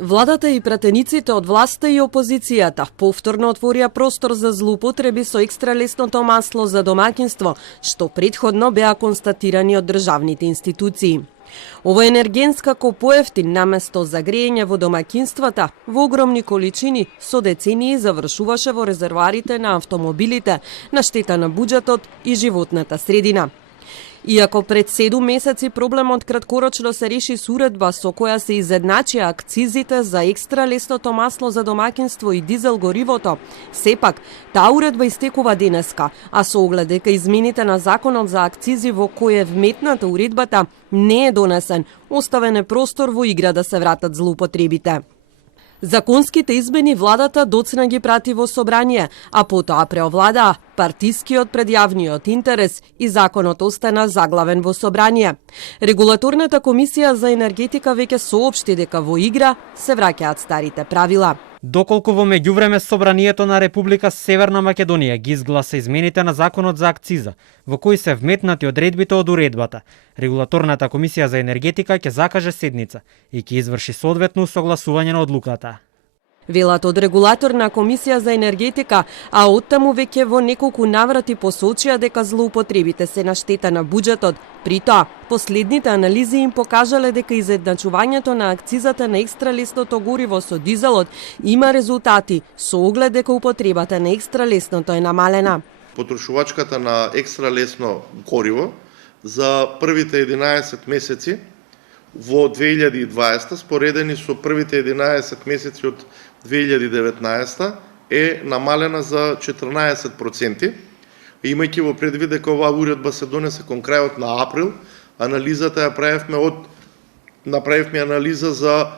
Владата и пратениците од власта и опозицијата повторно отворија простор за злоупотреби со екстра лесното масло за домаќинство, што претходно беа констатирани од државните институции. Ово енергенска поевтин наместо за грејење во домаќинствата во огромни количини со децении завршуваше во резервоарите на автомобилите на штета на буџетот и животната средина. Иако пред 7 месеци проблемот краткорочно се реши со уредба со која се изедначија акцизите за екстра лесното масло за домаќинство и дизел горивото, сепак таа уредба истекува денеска, а со оглед дека измените на законот за акцизи во кој е вметната уредбата не е донесен, оставен е простор во игра да се вратат злоупотребите. Законските измени владата доцна ги прати во собрание, а потоа преовладаа партискиот пред јавниот интерес и законот остана заглавен во собрание. Регулаторната комисија за енергетика веќе соопшти дека во игра се враќаат старите правила. Доколку во меѓувреме Собранието на Република Северна Македонија ги изгласа измените на законот за акциза, во кои се вметнати одредбите од уредбата, Регулаторната комисија за енергетика ќе закаже седница и ќе изврши соодветно согласување на одлуката. Велат од Регулаторна комисија за енергетика, а оттаму веќе во неколку наврати посочија дека злоупотребите се на штета на буџетот. При тоа, последните анализи им покажале дека изедначувањето на акцизата на екстра лесното гориво со дизелот има резултати со оглед дека употребата на екстра лесното е намалена. Потрошувачката на екстра лесно гориво за првите 11 месеци во 2020 споредени со првите 11 месеци од 2019 е намалена за 14%. Имајќи во предвид дека оваа уредба се донесе кон крајот на април, анализата ја направивме анализа за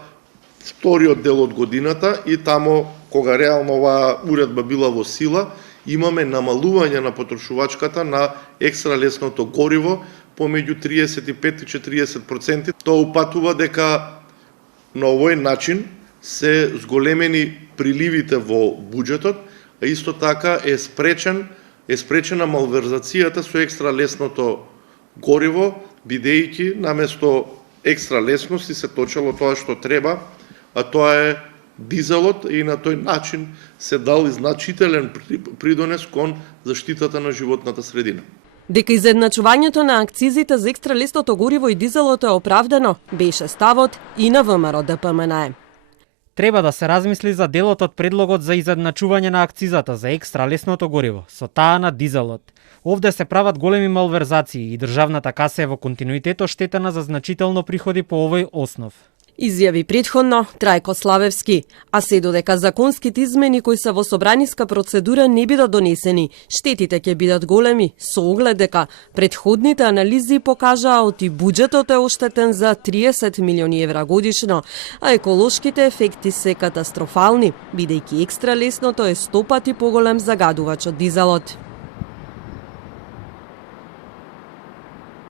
вториот дел од годината и тамо кога реално оваа уредба била во сила, имаме намалување на потрошувачката на екстра лесното гориво помеѓу 35 и 40%. Тоа упатува дека на овој начин се зголемени приливите во буџетот, а исто така е спречена малверзацијата со екстра лесното гориво, бидејќи наместо екстра лесност се точело тоа што треба, а тоа е дизелот и на тој начин се дал значителен придонес кон заштитата на животната средина. Дека изедначувањето на акцизите за екстра лесното гориво и дизелот е оправдано, беше ставот и на ВМРО ДПМН. Треба да се размисли за делот од предлогот за изедначување на акцизата за екстра лесното гориво со таа на дизелот. Овде се прават големи малверзации и државната каса е во континуитет оштетена за значително приходи по овој основ. Изјави претходно Трајко Славевски, а се додека законските измени кои се во собраниска процедура не бидат донесени, штетите ќе бидат големи, со оглед дека претходните анализи покажаа оти буџетот е оштетен за 30 милиони евра годишно, а еколошките ефекти се катастрофални, бидејќи екстра лесното е 100 пати поголем загадувач од дизелот.